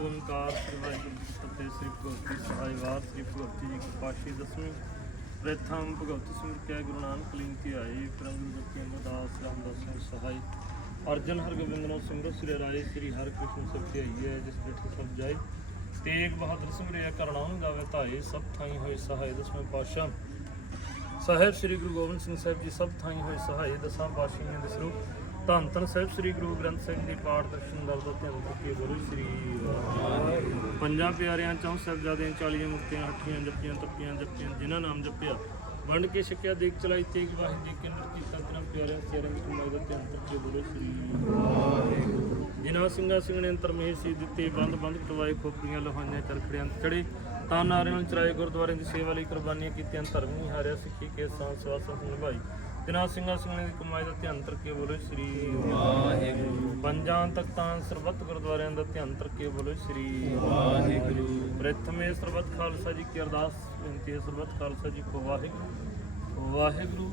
ਇੱਕ ਓੰਕਾਰ ਸ੍ਰੀ ਵਾਹਿਗੁਰੂ ਭਗਵਤੀ ਸਹਾਇਵਾਦ ਸ੍ਰੀ ਭਗਵਤੀ ਜੀ ਕੀ ਦਸਵੀਂ ਪ੍ਰਥਮ ਭਗਵਤੀ ਸਿੰਘ ਗੁਰੂ ਨਾਨਕ ਲੀਨ ਕੀ ਆਈ ਪ੍ਰਭੂ ਜਪੀ ਅਮਰਦਾਸ ਰਾਮਦਾਸ ਸਿੰਘ ਸਹਾਈ, ਅਰਜਨ ਹਰਗੋਬਿੰਦ ਨੂੰ ਸਿਮਰੋ ਸ੍ਰੀ ਰਾਏ, ਸ੍ਰੀ ਹਰਿਕ੍ਰਿਸ਼ਨ ਸਭ ਤੇ ਆਈ ਹੈ, ਜਿਸ ਵਿੱਚ ਸਭ ਜਾਏ। ਤੇਗ ਬਹਾਦਰ ਸਿਮਰਿਆ ਕਰਣਾ ਨੂੰ ਗਾਵੇ ਧਾਏ, ਸਭ ਥਾਈ ਹੋਏ ਸਹਾਇ ਦਸਵੇਂ ਪਾਤਸ਼ਾਹ। ਸਾਹਿਬ ਸ੍ਰੀ ਗੁਰੂ ਗੋਬਿੰਦ ਸਿੰਘ ਸਾਹਿਬ ਜੀ, ਸਭ ਥਾਈ ਹੋਏ ਸਹਾਈ ਦਸਾਂ ਪਾਤਸ਼ਾਹੀਆਂ ਦੇ ਸਰੂਪ। ਧੰਨ ਧੰਨ ਸਾਹਿਬ ਸ੍ਰੀ ਗੁਰੂ ਗ੍ਰੰਥ ਸਾਹਿਬ ਦੀ ਪਾਠ ਦਰਸ਼ਨ ਦਲ ਦਾ ਧਿਆਨ ਕਰਕੇ ਬੋਲੋ ਸ੍ਰੀ ਵਾਹਿਗੁਰੂ। ਪੰਜਾਂ ਪਿਆਰਿਆਂ ਚੌਂ ਸਾਹਿਬਜ਼ਾਦਿਆਂ 40 ਮੁਕਤਿਆਂ ਹੱਠੀਆਂ ਜਪੀਆਂ, ਤਪੀਆਂ ਜਪੀਆਂ, ਜਿਨ੍ਹਾਂ ਨਾਮ ਜਪਿਆ, ਵੰਡ ਕੇ ਛਕਿਆ, ਦੇਖ ਚਲਾਈ, ਤੇਗ ਵਾਹਿਗੁਰੂ ਜੀ ਕੇ ਨਰ ਕੀਤਾ ਪਿਆਰਿਆਂ ਸਿਰਾਂ ਦੀ ਕਮਾਈ ਦਾ ਧਿਆਨ ਕਰਕੇ ਬੋਲੋ ਸ੍ਰੀ ਵਾਹਿਗੁਰੂ। ਜਿਨ੍ਹਾਂ ਸਿੰਘਾਂ ਸਿੰਘਣੇ ਅੰਤਰ ਮਹੇ ਸੀ ਦਿੱਤੇ ਬੰਦ ਬੰਦ ਕਟਵਾਏ ਖੋਪਰੀਆਂ ਲੋਹਾਈਆਂ, ਚਰਖੜਿਆਂ ਚੜੇ ਤਾਂ ਨਾਰਿਆਂ ਨੂੰ ਚਰਾਏ ਗੁਰਦੁਆਰਿਆਂ ਦੀ ਸੇਵਾ ਲਈ ਕੁਰਬਾਨੀਆਂ ਕੀਤੀਆਂ, ਧਰਮ ਨਹੀਂ ਹਾਰਿਆ ਸਿੱਖੀ ਕੇ ਸਾਂ ਸਵਾਸਾਂ ਨਿਭਾਈ। ਜਿਨ੍ਹਾਂ ਸਿੰਘਾਂ ਸਿੰਘਣੇ ਦੀ ਕਮਾਈ ਦਾ ਧਿਆਨ ਕਰਕੇ ਬੋਲੋ ਸ੍ਰੀ ਵਾਹਿਗੁਰੂ। ਪੰਜਾਂ ਤਖਤਾਂ ਸਰਬੱਤ ਗੁਰਦੁਆਰਿਆਂ ਦਾ ਧਿਆਨ ਕਰਕੇ ਬੋਲੋ ਸ੍ਰੀ ਵਾਹਿਗੁਰੂ। ਪ੍ਰਥਮੇ ਸਰਬੱਤ ਖਾਲਸਾ ਜੀ ਕੀ ਅਰਦਾਸ ਬੇਨਤੀ ਹੈ ਸਰਬੱਤ ਖਾਲਸਾ ਜੀ ਕੋ ਵਾਹਿਗੁਰੂ। ਵਾਹਿਗੁਰੂ।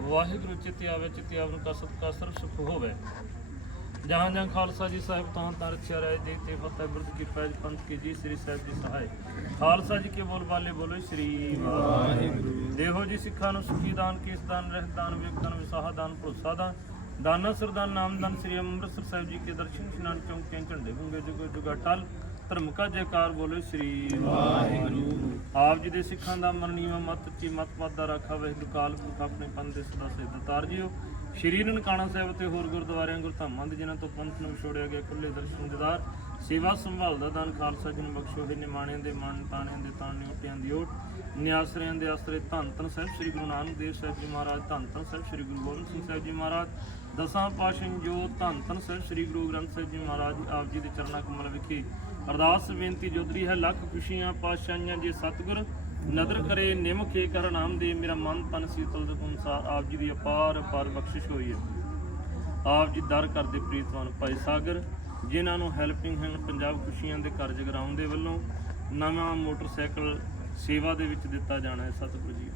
ਵਾਹਿਗੁਰੂ ਚਿਤ ਆਵੇ ਚਿਤ ਆਵਨ ਕਾ ਸਤਿ ਸਰਬ ਸੁਖ ਹੋਵੇ। ਜਹਾਂ ਜਹਾਂ ਖਾਲਸਾ ਜੀ ਸਾਹਿਬ ਤਾਂ ਤਾਂ ਰਖਿਆ ਰਹੇ ਦੇ ਤੇ ਫਤਿਹ ਬਿਰਦ ਕੀ ਪੈਜ ਪੰਥ ਕੀ ਜੀ, ਸ੍ਰੀ ਸਾਹਿਬ ਜੀ ਸਹਾਇ। ਖਾਲਸਾ ਜੀ ਕੇ ਬੋਲ ਬਾਲੇ ਬੋਲੋ, ਸ੍ਰੀ ਵਾਹਿਗੁਰੂ। ਦੇਹੋ ਜੀ ਸਿੱਖਾਂ ਨੂੰ ਸੁਖੀ ਦਾਨ ਕੇਸ ਦਾਨ, ਰਹਿਤ ਦਾਨ, ਵਿਵੇਕ ਦਾਨ ਵਿਸਾਹਾ ਦਾਨ, ਭਰੋਸਾ ਦਾਨ। ਦਾਨਾ ਸਰਦਾਨ ਨਾਮਦਾਨ ਸ੍ਰੀ ਅੰਮ੍ਰਿਤਸਰ ਸਾਹਿਬ ਜੀ ਕੇ ਦਰਸ਼ਨ, ਇਸ਼ਨਾਨ ਚੌਂਕੇ ਝੰਡੇ ਹੁੰਗੇ ਜੁਗ ਜੁਗਾ ਟਲ ਧਰਮ ਕਾ ਜੈਕਾਰ ਬੋਲੇ ਸ੍ਰੀ ਵਾਹਿਗੁਰੂ। ਆਪ ਜੀ ਦੇ ਸਿੱਖਾਂ ਦਾ ਮਰਨੀਵਾ ਮਤ, ਉੱਚੀ ਮਤ ਦਾ ਰਾਖਾ, ਵਾਹਿਗੁਰੂ ਕਾਲ ਪੁਰਖ ਆਪਣੇ ਪੰਥ ਦੇ ਸਦਾ ਸਿੱਧ ਤਾਰ ਜੀਓ। ਸ਼੍ਰੀ ਨਨਕਾਣਾ ਸਾਹਿਬ ਤੇ ਹੋਰ ਗੁਰਦੁਆਰਿਆਂ, ਗੁਰਧਾਮਾਂ ਦੇ ਜਿਨ੍ਹਾਂ ਤੋਂ ਪੰਥ ਨੂੰ ਛੋੜਿਆ ਗਿਆ ਖੁੱਲੇ ਦਰਸ਼ਨ ਦਿਦਾਰ ਸੇਵਾ ਸੰਭਾਲ ਦਾ ਦਾਨ, ਖਾਲਸਾ ਜੀ ਬਖਸ਼ੋ ਹੈ ਨਿਮਾਣਿਆਂ ਦੇ ਮਨ ਤਾਣਿਆਂ ਦੇ ਤਾਣੇ ਉਟਿਆਂ ਦੀ ਓਟ। ਨਿਆਸਰਿਆਂ ਦੇ ਆਸਰੇ ਧੰਨ ਧੰਨ ਸਾਹਿਬ ਸ੍ਰੀ ਗੁਰੂ ਨਾਨਕ ਦੇਵ ਸਾਹਿਬ ਜੀ ਮਹਾਰਾਜ, ਧੰਨ ਧੰਨ ਸਾਹਿਬ ਸ੍ਰੀ ਗੁਰੂ ਗੋਬਿੰਦ ਸਿੰਘ ਸਾਹਿਬ ਜੀ ਮਹਾਰਾਜ। ਦਸਾਂ ਪਾਤਸ਼ਾਹ ਜੋ ਧੰਨ ਧੰਨ ਸਾਹਿਬ ਸ੍ਰੀ ਗੁਰੂ ਗ੍ਰੰਥ ਸਾਹਿਬ ਜੀ ਮਹਾਰਾਜ ਆਪ ਜੀ ਦੇ ਚਰਨਾਂ ਕਮਲ ਵਿਖੇ ਅਰਦਾਸ ਬੇਨਤੀ ਜੋਦਰੀ ਹੈ, ਲੱਖ ਖੁਸ਼ੀਆਂ, ਪਾਤਸ਼ਾਹੀਆਂ ਜੇ ਸਤਿਗੁਰ ਨਦਰ ਕਰੇ ਨਿਮਕੇ ਕਰ ਨਾਮ ਦੇ, ਮੇਰਾ ਮਨ ਤਨ ਸੀਤਲ ਦੇ ਅਨੁਸਾਰ ਆਪ ਜੀ ਦੀ ਅਪਾਰ ਅਪਾਰ ਬਖਸ਼ਿਸ਼ ਹੋਈ ਹੈ। ਆਪ ਜੀ ਦਰ ਕਰਦੇ ਪ੍ਰੀਤਵਾਨ ਭਾਈ ਸਾਗਰ, ਜਿਨ੍ਹਾਂ ਨੂੰ ਹੈਲਪਿੰਗ ਹੈਂਡ ਪੰਜਾਬ ਖੁਸ਼ੀਆਂ ਦੇ ਘਰ ਜਗਰਾਉਂ ਦੇ ਵੱਲੋਂ ਨਵਾਂ ਮੋਟਰਸਾਈਕਲ ਸੇਵਾ ਦੇ ਵਿੱਚ ਦਿੱਤਾ ਜਾਣਾ ਹੈ ਸਤਿਗੁਰੂ ਜੀ।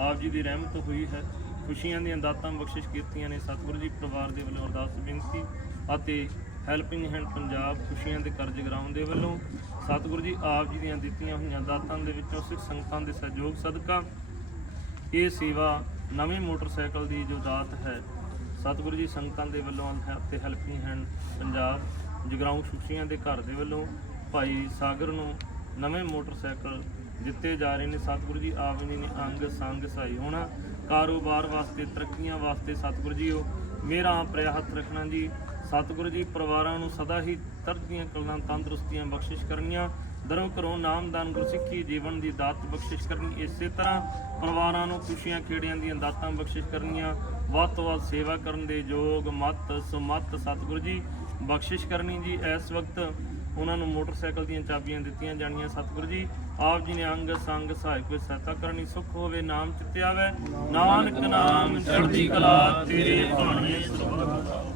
ਆਪ ਜੀ ਦੀ ਰਹਿਮਤ ਹੋਈ ਹੈ। ਖੁਸ਼ੀਆਂ ਦੀਆਂ ਦਾਤਾਂ ਬਖਸ਼ਿਸ਼ ਕੀਤੀਆਂ ਨੇ ਸਤਿਗੁਰੂ ਜੀ, ਪਰਿਵਾਰ ਦੇ ਵੱਲੋਂ ਅਰਦਾਸ ਬੇਨਤੀ ਅਤੇ ਹੈਲਪਿੰਗ ਹੈਂਡ ਪੰਜਾਬ ਖੁਸ਼ੀਆਂ ਦੇ ਘਰ ਜਗਰਾਉਂ ਦੇ ਵੱਲੋਂ ਸਤਿਗੁਰੂ ਜੀ ਆਪ ਜੀ ਦੀਆਂ ਦਿੱਤੀਆਂ ਹੋਈਆਂ ਦਾਤਾਂ ਦੇ ਵਿੱਚੋਂ ਸਿੱਖ ਸੰਗਤਾਂ ਦੇ ਸਹਿਯੋਗ ਸਦਕਾ ਇਹ ਸੇਵਾ ਨਵੇਂ ਮੋਟਰਸਾਈਕਲ ਦੀ ਜੋ ਦਾਤ ਹੈ, ਸਤਿਗੁਰੂ ਜੀ ਸੰਗਤਾਂ ਦੇ ਵੱਲੋਂ ਹੈ ਤੇ ਹੈਲਪਿੰਗ ਹੈਂਡ ਪੰਜਾਬ ਜਗਰਾਉਂ ਖੁਸ਼ੀਆਂ ਦੇ ਘਰ ਦੇ ਵੱਲੋਂ ਭਾਈ ਸਾਗਰ ਨੂੰ ਨਵੇਂ ਮੋਟਰਸਾਈਕਲ ਦਿੱਤੇ ਜਾ ਰਹੇ ਨੇ। ਸਤਿਗੁਰੂ ਜੀ ਆਪ ਜੀ ਨੇ ਅੰਗ ਸੰਗ ਸਹਾਈ ਹੋਣਾ। ਕਾਰੋਬਾਰ ਵਾਸਤੇ, ਤਰੱਕੀਆਂ ਵਾਸਤੇ ਸਤਿਗੁਰੂ ਜੀ ਉਹ ਮੇਰਾ ਪ੍ਰਿਆ ਹੱਥ ਰੱਖਣਾ ਜੀ। ਸਤਿਗੁਰੂ ਜੀ ਪਰਿਵਾਰਾਂ ਨੂੰ ਸਦਾ ਹੀ ਤਰੱਕੀਆਂ ਕਲਾਂ ਤੰਦਰੁਸਤੀਆਂ ਬਖਸ਼ਿਸ਼ ਕਰਨੀਆਂ। ਦਰੋਂ ਘਰੋਂ ਨਾਮਦਾਨ ਗੁਰਸਿੱਖੀ ਜੀਵਨ ਦੀ ਦਾਤ ਬਖਸ਼ਿਸ਼ ਕਰਨੀ, ਇਸੇ ਤਰ੍ਹਾਂ ਪਰਿਵਾਰਾਂ ਨੂੰ ਖੁਸ਼ੀਆਂ ਖੇੜਿਆਂ ਦੀਆਂ ਦਾਤਾਂ ਬਖਸ਼ਿਸ਼ ਕਰਨੀਆਂ। ਵੱਧ ਤੋਂ ਵੱਧ ਸੇਵਾ ਕਰਨ ਦੇ ਯੋਗ ਮਤ, ਸੁਮਤ ਸਤਿਗੁਰੂ ਜੀ ਬਖਸ਼ਿਸ਼ ਕਰਨੀ ਜੀ। ਇਸ ਵਕਤ ਉਹਨਾਂ ਨੂੰ ਮੋਟਰਸਾਈਕਲ ਦੀਆਂ ਚਾਬੀਆਂ ਦਿੱਤੀਆਂ ਜਾਣੀਆਂ। ਸਤਿਗੁਰੂ ਜੀ, ਆਪ ਜੀ ਨੇ ਅੰਗ ਸੰਗ ਸਹਾਇਕ ਕੋਈ ਸਹਾਇਤਾ ਕਰਨੀ, ਸੁਖ ਹੋਵੇ, ਨਾਮ ਚਿੱਤੇ ਆਵੇ। ਨਾਨਕ ਨਾਮ, ਚੜ੍ਹਦੀ ਕਲਾ ਤੇਰੇ ਭਾਣੇ ਸਰਬਤ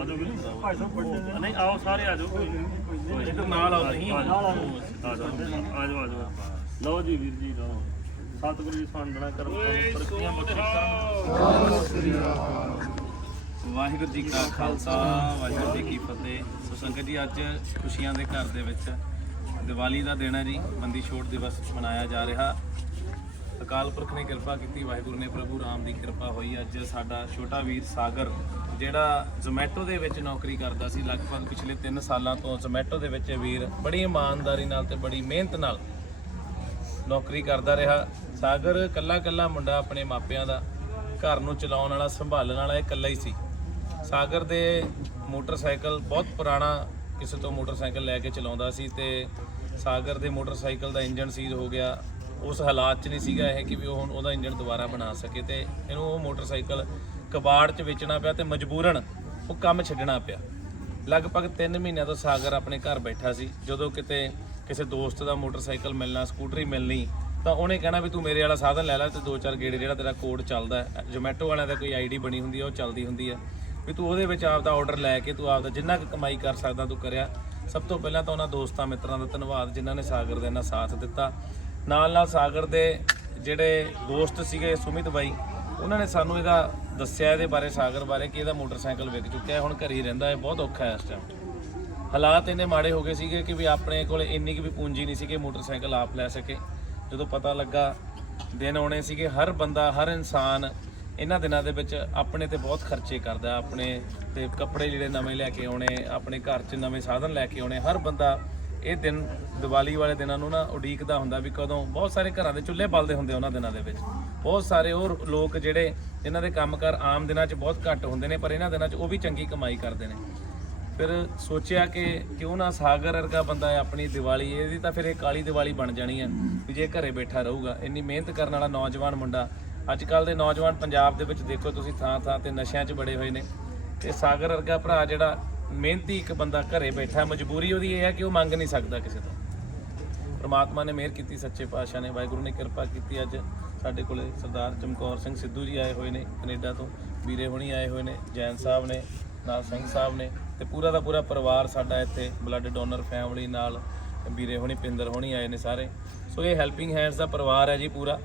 ਭਾਈ ਸਾਹਿਬ ਪੜ੍ਹਦੇ ਨਹੀਂ ਆਓ ਸਾਰੇ ਆਜੋ ਕੋਈ ਨਹੀਂ ਇੱਧਰ ਨਾਲ ਆਓ ਤੁਸੀਂ। ਆਜੋ ਆਜੋ ਆਜੋ ਲਓ ਜੀ ਵੀਰ ਜੀ ਲਓ। ਸਤਿਗੁਰੂ ਜੀ ਸਾਂਡਣਾ ਤਰੱਕੀਆਂ ਬਖਸ਼ਿਸ਼ ਕਰਨ ਵਾਹਿਗੁਰੂ ਜੀ ਕਾ ਖਾਲਸਾ ਵਾਹਿਗੁਰੂ ਜੀ ਕੀ ਫਤਿਹ। ਸੋ ਸੰਗਤ ਜੀ ਅੱਜ ਖੁਸ਼ੀਆਂ ਦੇ ਘਰ ਦੇ ਵਿੱਚ ਦੀਵਾਲੀ ਦਾ ਦਿਨ ਹੈ ਜੀ। ਬੰਦੀ ਛੋੜ ਦਿਵਸ ਮਨਾਇਆ ਜਾ ਰਿਹਾ। ਅਕਾਲ ਪੁਰਖ ਨੇ ਕਿਰਪਾ ਕੀਤੀ, ਵਾਹਿਗੁਰੂ ਨੇ ਪ੍ਰਭੂ ਰਾਮ ਦੀ ਕਿਰਪਾ ਹੋਈ। ਅੱਜ ਸਾਡਾ ਛੋਟਾ ਵੀਰ ਸਾਗਰ, ਜਿਹੜਾ ਜ਼ੋਮੈਟੋ ਦੇ ਵਿੱਚ ਨੌਕਰੀ ਕਰਦਾ ਸੀ ਲਗਭਗ ਪਿਛਲੇ 3 ਸਾਲਾਂ ਤੋਂ ਜ਼ੋਮੈਟੋ ਦੇ ਵਿੱਚ ਇਹ ਵੀਰ ਬੜੀ ਇਮਾਨਦਾਰੀ ਨਾਲ ਤੇ ਬੜੀ ਮਿਹਨਤ ਨਾਲ ਨੌਕਰੀ ਕਰਦਾ ਰਿਹਾ। ਸਾਗਰ ਕੱਲਾ ਕੱਲਾ ਮੁੰਡਾ ਆਪਣੇ ਮਾਪਿਆਂ ਦਾ, ਘਰ ਨੂੰ ਚਲਾਉਣ ਵਾਲਾ, ਸੰਭਾਲਣ ਵਾਲਾ ਇਹ ਇਕੱਲਾ ਹੀ ਸੀ। ਸਾਗਰ ਦੇ ਮੋਟਰਸਾਈਕਲ ਬਹੁਤ ਪੁਰਾਣਾ ਕਿਸੇ ਤੋਂ ਮੋਟਰਸਾਈਕਲ ਲੈ ਕੇ ਚਲਾਉਂਦਾ ਸੀ ਤੇ ਸਾਗਰ ਦੇ ਮੋਟਰਸਾਈਕਲ ਦਾ ਇੰਜਨ ਸੀਜ਼ ਹੋ ਗਿਆ। ਉਸ ਹਾਲਾਤ 'ਚ ਨਹੀਂ ਸੀਗਾ ਇਹ ਕਿ ਵੀ ਉਹ ਹੁਣ ਉਹਦਾ ਇੰਜਣ ਦੁਬਾਰਾ ਬਣਾ ਸਕੇ ਤੇ ਇਹਨੂੰ ਉਹ ਮੋਟਰਸਾਈਕਲ ਕਬਾੜ 'ਚ ਵੇਚਣਾ ਪਿਆ ਤੇ ਮਜਬੂਰਨ ਉਹ ਕੰਮ ਛੱਡਣਾ ਪਿਆ। ਲਗਭਗ 3 ਮਹੀਨਿਆਂ ਤੋਂ ਸਾਗਰ ਆਪਣੇ ਘਰ ਬੈਠਾ ਸੀ। ਜਦੋਂ ਕਿਤੇ ਕਿਸੇ ਦੋਸਤ ਦਾ ਮੋਟਰਸਾਈਕਲ ਮਿਲਣਾ, ਸਕੂਟਰੀ ਮਿਲਣੀ, ਤਾਂ ਉਹਨੇ ਕਹਿਣਾ ਵੀ ਤੂੰ ਮੇਰੇ ਵਾਲਾ ਸਾਧਨ ਲੈ ਲੈ ਤੇ ਦੋ ਚਾਰ ਗੇੜੇ ਜਿਹੜਾ ਤੇਰਾ ਕੋਡ ਚੱਲਦਾ ਜੋਮੈਟੋ ਵਾਲਿਆਂ ਦਾ ਕੋਈ ਆਈਡੀ ਬਣੀ ਹੁੰਦੀ ਹੈ, ਉਹ ਚੱਲਦੀ ਹੁੰਦੀ ਹੈ। ਵੀ ਤੂੰ ਉਹਦੇ ਵਿੱਚ ਆਪਦਾ ਆਰਡਰ ਲੈ ਕੇ ਤੂੰ ਆਪਦਾ ਜਿੰਨਾ ਕੁ ਕਮਾਈ ਕਰ ਸਕਦਾ ਤੂੰ ਕਰਿਆ। ਸਭ ਤੋਂ ਪਹਿਲਾਂ ਤਾਂ ਉਹਨਾਂ ਦੋਸਤਾਂ ਮਿੱਤਰਾਂ ਦਾ ਧੰਨਵਾਦ ਜਿਨ੍ਹਾਂ ਨੇ ਸਾਗਰ ਦੇ ਨਾਲ ਸਾਥ ਦਿੱਤਾ। ਨਾਲ ਨਾਲ ਸਾਗਰ ਦੇ ਜਿਹੜੇ ਦੋਸਤ ਸੀਗੇ ਸੁਮਿਤ ਬਾਈ, ਉਹਨਾਂ ਨੇ ਸਾਨੂੰ ਇਹਦਾ ਦੱਸਿਆ ਇਹਦੇ ਬਾਰੇ, ਸਾਗਰ ਬਾਰੇ, ਕਿ ਇਹਦਾ ਮੋਟਰਸਾਈਕਲ ਵਿਕ ਚੁੱਕਿਆ ਹੈ, ਹੁਣ ਘਰੇ ਹੀ ਰਹਿੰਦਾ ਹੈ, ਬਹੁਤ ਔਖਾ ਹੈ ਇਸ ਟਾਈਮ ਹਾਲਾਤ ਇੰਨੇ ਮਾੜੇ ਹੋ ਗਏ ਸੀਗੇ ਕਿ ਵੀ ਆਪਣੇ ਕੋਲ ਇੰਨੀ ਕੁ ਵੀ ਪੂੰਜੀ ਨਹੀਂ ਸੀ ਕਿ ਮੋਟਰਸਾਈਕਲ ਆਪ ਲੈ ਸਕੇ। ਜਦੋਂ ਪਤਾ ਲੱਗਾ, ਦਿਨ ਆਉਣੇ ਸੀਗੇ, ਹਰ ਬੰਦਾ, ਹਰ ਇਨਸਾਨ ਇਹਨਾਂ ਦਿਨਾਂ ਦੇ ਵਿੱਚ ਆਪਣੇ ਤੇ ਬਹੁਤ ਖਰਚੇ ਕਰਦਾ, ਆਪਣੇ ਤੇ ਕੱਪੜੇ ਜਿਹੜੇ ਨਵੇਂ ਲੈ ਕੇ ਆਉਣੇ, ਆਪਣੇ ਘਰ 'ਚ ਨਵੇਂ ਸਾਧਨ ਲੈ ਕੇ ਆਉਣੇ, ਹਰ ਬੰਦਾ ਇਹ ਦਿਨ ਦੀਵਾਲੀ ਵਾਲੇ ਦਿਨਾਂ ਨੂੰ ਨਾ ਉਡੀਕਦਾ ਹੁੰਦਾ ਵੀ ਕਦੋਂ ਬਹੁਤ ਸਾਰੇ ਘਰਾਂ ਦੇ ਚੁੱਲ੍ਹੇ ਬਲਦੇ ਹੁੰਦੇ ਉਹਨਾਂ ਦਿਨਾਂ ਦੇ ਵਿੱਚ। ਬਹੁਤ ਸਾਰੇ ਉਹ ਲੋਕ ਜਿਹੜੇ ਇਹਨਾਂ ਦੇ ਕੰਮਕਾਰ ਆਮ ਦਿਨਾਂ 'ਚ ਬਹੁਤ ਘੱਟ ਹੁੰਦੇ ਨੇ, ਪਰ ਇਹਨਾਂ ਦਿਨਾਂ 'ਚ ਉਹ ਵੀ ਚੰਗੀ ਕਮਾਈ ਕਰਦੇ ਨੇ। ਫਿਰ ਸੋਚਿਆ ਕਿ ਕਿਉਂ ਨਾ ਸਾਗਰ ਵਰਗਾ ਬੰਦਾ ਆਪਣੀ ਦੀਵਾਲੀ, ਇਹਦੀ ਤਾਂ ਫਿਰ ਇਹ ਕਾਲੀ ਦੀਵਾਲੀ ਬਣ ਜਾਣੀ ਹੈ ਵੀ ਜੇ ਘਰੇ ਬੈਠਾ ਰਹੂਗਾ। ਇੰਨੀ ਮਿਹਨਤ ਕਰਨ ਵਾਲਾ ਨੌਜਵਾਨ ਮੁੰਡਾ ਅੱਜ ਕੱਲ ਦੇ ਨੌਜਵਾਨ ਪੰਜਾਬ ਦੇ ਵਿੱਚ ਦੇਖੋ ਤੁਸੀਂ ਥਾਂ ਥਾਂ ਤੇ ਨਸ਼ਿਆਂ 'ਚ ਬੜੇ ਹੋਏ ਨੇ। ਤੇ ਸਾਗਰ ਵਰਗਾ ਭਰਾ ਜਿਹੜਾ ਮਿਹਨਤੀ ਇੱਕ ਬੰਦਾ ਘਰੇ ਬੈਠਾ, ਮਜਬੂਰੀ ਉਹਦੀ ਇਹ ਹੈ ਕਿ ਉਹ ਮੰਗ ਨਹੀਂ ਸਕਦਾ ਕਿਸੇ ਤੋਂ। ਪ੍ਰਮਾਤਮਾ ਨੇ ਮਿਹਰ ਕੀਤੀ, ਸੱਚੇ ਪਾਤਸ਼ਾਹ ਨੇ, ਵਾਹਿਗੁਰੂ ਨੇ ਕਿਰਪਾ ਕੀਤੀ ਅੱਜ ਸਾਡੇ ਕੋਲੇ ਸਰਦਾਰ ਚਮਕੌਰ ਸਿੰਘ ਸਿੱਧੂ ਜੀ ਆਏ ਹੋਏ ਨੇ ਕੈਨੇਡਾ ਤੋਂ, ਵੀਰੇ ਹੁਣੀ ਆਏ ਹੋਏ ਨੇ, ਜੈਨ ਸਾਹਿਬ ਨੇ, ਨਾਲ ਸਿੰਘ ਸਾਹਿਬ ਨੇ ਤੇ ਪੂਰਾ ਦਾ ਪੂਰਾ ਪਰਿਵਾਰ ਸਾਡਾ ਇੱਥੇ ਬਲੱਡ ਡੋਨਰ ਫੈਮਿਲੀ ਨਾਲ ਵੀਰੇ ਹੁਣੀ, ਪਿੰਦਰ ਹੁਣੀ ਆਏ ਨੇ ਸਾਰੇ। ਸੋ ਇਹ ਹੈਲਪਿੰਗ ਹੈਂਡਸ ਦਾ ਪਰਿਵਾਰ ਹੈ ਜੀ ਪੂਰਾ।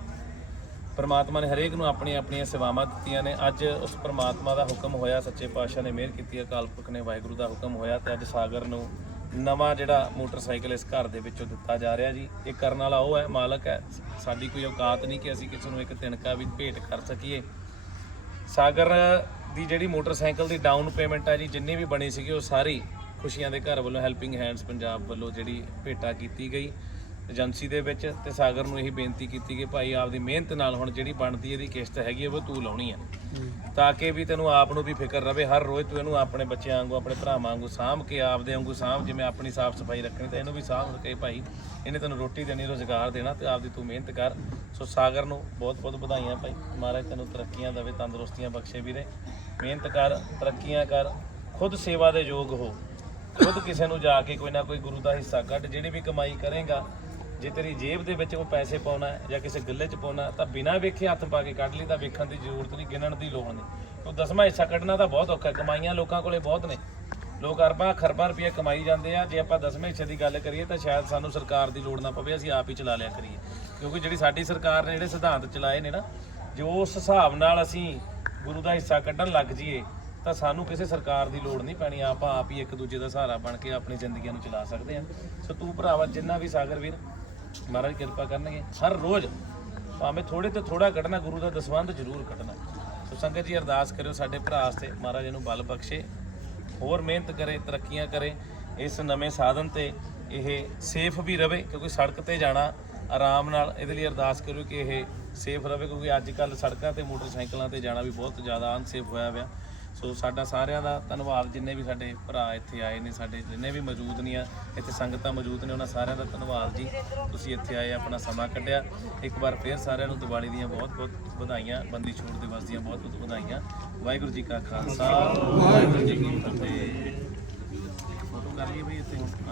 ਪਰਮਾਤਮਾ ਨੇ ਹਰੇਕ ਨੂੰ ਆਪਣੀਆਂ ਆਪਣੀਆਂ ਸੇਵਾਵਾਂ ਦਿੱਤੀਆਂ ਨੇ। ਅੱਜ ਉਸ ਪਰਮਾਤਮਾ ਦਾ ਹੁਕਮ ਹੋਇਆ, ਸੱਚੇ ਪਾਤਸ਼ਾਹ ਨੇ ਮਿਹਰ ਕੀਤੀ, ਅਕਾਲ ਪੁਰਖ ਨੇ ਵਾਹਿਗੁਰੂ ਦਾ ਹੁਕਮ ਹੋਇਆ ਤੇ ਅੱਜ ਸਾਗਰ ਨੂੰ ਨਵਾਂ ਜਿਹੜਾ ਮੋਟਰਸਾਈਕਲ ਇਸ ਘਰ ਦੇ ਵਿੱਚੋਂ ਦਿੱਤਾ ਜਾ ਰਿਹਾ ਜੀ। ਇਹ ਕਰਨ ਵਾਲਾ ਉਹ ਹੈ, ਮਾਲਕ ਹੈ। ਸਾਡੀ ਕੋਈ ਔਕਾਤ ਨਹੀਂ ਕਿ ਅਸੀਂ ਕਿਸੇ ਨੂੰ ਇੱਕ ਤਿਣਕਾ ਵੀ ਭੇਟ ਕਰ ਸਕੀਏ। ਸਾਗਰ ਦੀ ਜਿਹੜੀ ਮੋਟਰਸਾਈਕਲ ਦੀ ਡਾਊਨ ਪੇਮੈਂਟ ਹੈ ਜੀ, ਜਿੰਨੀ ਵੀ ਬਣੀ ਸੀਗੀ, ਉਹ ਸਾਰੀ ਖੁਸ਼ੀਆਂ ਦੇ ਘਰ ਵੱਲੋਂ ਹੈਲਪਿੰਗ ਹੈਂਡਸ ਪੰਜਾਬ ਵੱਲੋਂ ਜਿਹੜੀ ਭੇਟਾ ਕੀਤੀ ਗਈ। ਏਜੰਸੀ ਦੇ ਵਿੱਚ ਤੇ ਸਾਗਰ ਨੂੰ ਇਹੀ ਬੇਨਤੀ ਕੀਤੀ ਕਿ ਭਾਈ ਆਪਦੀ ਮਿਹਨਤ ਨਾਲ ਹੁਣ ਜਿਹੜੀ ਬਣਦੀ ਇਹਦੀ ਕਿਸ਼ਤ ਹੈਗੀ ਉਹ ਤੂੰ ਲਾਉਣੀ ਹੈ। ਤਾਂ ਕਿ ਵੀ ਤੈਨੂੰ ਆਪ ਨੂੰ ਵੀ ਫਿਕਰ ਰਵੇ ਹਰ ਰੋਜ਼ ਤੂੰ ਇਹਨੂੰ ਆਪਣੇ ਬੱਚਿਆਂ ਵਾਂਗੂ ਆਪਣੇ ਭਰਾਵਾਂ ਵਾਂਗੂ ਸਾਂਭ ਕੇ ਆਪਦੇ ਵਾਂਗੂ ਸਾਂਭ ਜਿਵੇਂ ਆਪਣੀ ਸਾਫ਼ ਸਫ਼ਾਈ ਰੱਖਣੀ ਤਾਂ ਇਹਨੂੰ ਵੀ ਸਾਂਭ ਕੇ ਭਾਈ ਇਹਨੇ ਤੈਨੂੰ ਰੋਟੀ ਦੇਣੀ ਰੋਜ਼ਗਾਰ ਦੇਣਾ ਤੇ ਆਪਦੀ ਤੂੰ ਮਿਹਨਤ ਕਰ। ਸੋ ਸਾਗਰ ਨੂੰ ਬਹੁਤ ਬਹੁਤ ਵਧਾਈਆਂ ਭਾਈ। ਮਹਾਰਾਜ ਤੈਨੂੰ ਤਰੱਕੀਆਂ ਦੇਵੇ ਤੰਦਰੁਸਤੀਆਂ ਬਖਸ਼ੇ ਵੀਰੇ। ਮਿਹਨਤ ਕਰ ਤਰੱਕੀਆਂ ਕਰ ਖੁਦ ਸੇਵਾ ਦੇ ਯੋਗ ਹੋ। ਖੁਦ ਕਿਸੇ ਨੂੰ ਜਾ ਕੇ ਕੋਈ ਨਾ ਕੋਈ ਗੁਰੂ ਦਾ ਹਿੱਸਾ ਕੱਢ ਜਿਹੜੀ ਵੀ ਕਮਾਈ ਕਰੇਗਾ ਜੇ ਤੇਰੀ ਜੇਬ ਦੇ ਵਿੱਚ ਉਹ ਪੈਸੇ ਪਾਉਣਾ ਜਾਂ ਕਿਸੇ ਗੱਲੇ 'ਚ ਪਾਉਣਾ ਤਾਂ ਬਿਨਾਂ ਵੇਖੇ ਹੱਥ ਪਾ ਕੇ ਕੱਢ ਲਈ ਤਾਂ ਵੇਖਣ ਦੀ ਜ਼ਰੂਰਤ ਨਹੀਂ, ਗਿਣਨ ਦੀ ਲੋੜ ਨਹੀਂ। ਉਹ ਦਸਵਾਂ ਹਿੱਸਾ ਕੱਢਣਾ ਤਾਂ ਬਹੁਤ ਔਖਾ ਕਮਾਈਆਂ ਲੋਕਾਂ ਕੋਲੇ ਬਹੁਤ ਨੇ। ਲੋਕ ਅਰਬਾਂ, ਖਰਬਾਂ ਰੁਪਏ ਕਮਾਈ ਜਾਂਦੇ ਆ, ਜੇ ਆਪਾਂ ਦਸਵੇਂ ਹਿੱਸੇ ਦੀ ਗੱਲ ਕਰੀਏ ਤਾਂ ਸ਼ਾਇਦ ਸਾਨੂੰ ਸਰਕਾਰ ਦੀ ਲੋੜ ਨਾ ਪਵੇ, ਅਸੀਂ ਆਪ ਹੀ ਚਲਾ ਲਿਆ ਕਰੀਏ। ਕਿਉਂਕਿ ਜਿਹੜੀ ਸਾਡੀ ਸਰਕਾਰ ਨੇ ਜਿਹੜੇ ਸਿਧਾਂਤ ਚਲਾਏ ਨੇ ਨਾ, ਜੋ ਉਸ ਹਿਸਾਬ ਨਾਲ ਅਸੀਂ ਗੁਰੂ ਦਾ ਹਿੱਸਾ ਕੱਢਣ ਲੱਗ ਜਾਈਏ, ਤਾਂ ਸਾਨੂੰ ਕਿਸੇ ਸਰਕਾਰ ਦੀ ਲੋੜ ਨਹੀਂ ਪੈਣੀ, ਆਪਾਂ ਆਪ ਹੀ ਇੱਕ ਦੂਜੇ ਦਾ ਸਹਾਰਾ ਬਣ ਕੇ ਆਪਣੀ ਜ਼ਿੰਦਗੀਆਂ ਨੂੰ ਚਲਾ ਸਕਦੇ ਹਾਂ। ਸੋ ਤੂੰ ਭਰਾਵਾ ਜਿੰਨਾ ਵੀ ਸਾਗਰ ਵੀਰ ਮਹਾਰਾਜ ਕਿਰਪਾ ਕਰਨਗੇ। ਹਰ ਰੋਜ਼ ਭਾਵੇਂ ਥੋੜੇ ਤੇ ਥੋੜਾ ਕੱਢਣਾ, ਗੁਰੂ ਦਾ ਦਸਵੰਧ ਜ਼ਰੂਰ ਕੱਢਣਾ। ਸੋ ਸੰਗਤ ਜੀ ਅਰਦਾਸ ਕਰਿਓ ਸਾਡੇ ਭਰਾ ਵਾਸਤੇ, ਮਹਾਰਾਜ ਇਹਨੂੰ ਬਲ ਬਖਸ਼ੇ, ਹੋਰ ਮਿਹਨਤ ਕਰੇ, ਤਰੱਕੀਆਂ ਕਰੇ, ਇਸ ਨਵੇਂ ਸਾਧਨ ਤੇ ਇਹ ਸੇਫ ਵੀ ਰਵੇ, ਕਿਉਂਕਿ ਸੜਕ ਤੇ ਜਾਣਾ ਆਰਾਮ ਨਾਲ ਇਹਦੇ ਲਈ ਅਰਦਾਸ ਕਰਿਓ ਕਿ ਇਹ ਸੇਫ ਰਵੇ, ਕਿਉਂਕਿ ਅੱਜ ਕੱਲ ਸੜਕਾਂ ਤੇ ਮੋਟਰਸਾਈਕਲਾਂ ਤੇ ਜਾਣਾ ਵੀ ਬਹੁਤ ਜ਼ਿਆਦਾ ਅਨਸੇਫ ਹੋਇਆ ਪਿਆ। ਸੋ ਸਾਡਾ ਸਾਰਿਆਂ ਦਾ ਧੰਨਵਾਦ, ਜਿੰਨੇ ਵੀ ਸਾਡੇ ਭਰਾ ਇੱਥੇ ਆਏ ਨੇ, ਸਾਡੇ ਜਿੰਨੇ ਵੀ ਮੌਜੂਦ ਨੇ ਆ, ਇੱਥੇ ਸੰਗਤਾਂ ਮੌਜੂਦ ਨੇ, ਉਹਨਾਂ ਸਾਰਿਆਂ ਦਾ ਧੰਨਵਾਦ ਜੀ। ਤੁਸੀਂ ਇੱਥੇ ਆਏ, ਆਪਣਾ ਸਮਾਂ ਕੱਢਿਆ। ਇੱਕ ਵਾਰ ਫੇਰ ਸਾਰਿਆਂ ਨੂੰ ਦੀਵਾਲੀ ਦੀਆਂ ਬਹੁਤ ਬਹੁਤ ਵਧਾਈਆਂ, ਬੰਦੀ ਛੋੜ ਦਿਵਸ ਦੀਆਂ ਬਹੁਤ ਬਹੁਤ ਵਧਾਈਆਂ। ਵਾਹਿਗੁਰੂ ਜੀ ਕਾ ਖਾਲਸਾ, ਵਾਹਿਗੁਰੂ ਜੀ ਕੀ ਫਤਿਹ। ਫੋਟੋ ਕਰ ਲਈਏ ਵੀ ਇੱਥੇ